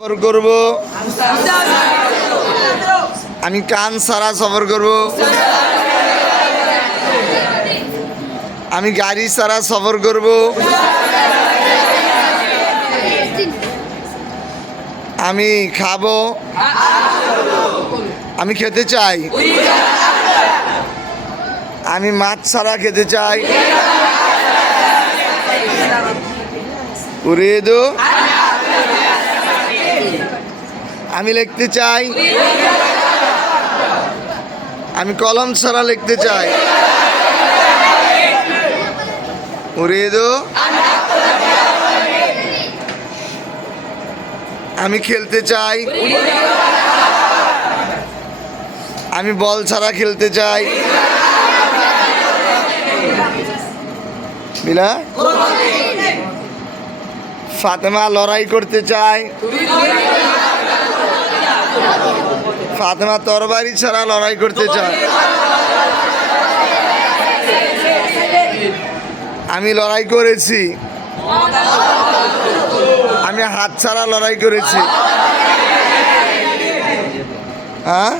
সফর করব? আমি কান সারা সফর করব। আমি গাড়ি সারা সফর করব। আমি খাব। আমি খেতে চাই। আমি মাছ ছাড়া খেতে চাই। উড়িয়ে আমি লিখতে চাই। আমি কলম ছাড়া লিখতে চাই। আমি খেলতে চাই। আমি বল ছাড়া খেলতে চাই। বিলা ফাতেমা লড়াই করতে চায়। ফাতেমা তরবারি ছাড়া লড়াই করতে চায়। আমি লড়াই করেছি। আমি হাত ছাড়া লড়াই করেছি। হ্যাঁ?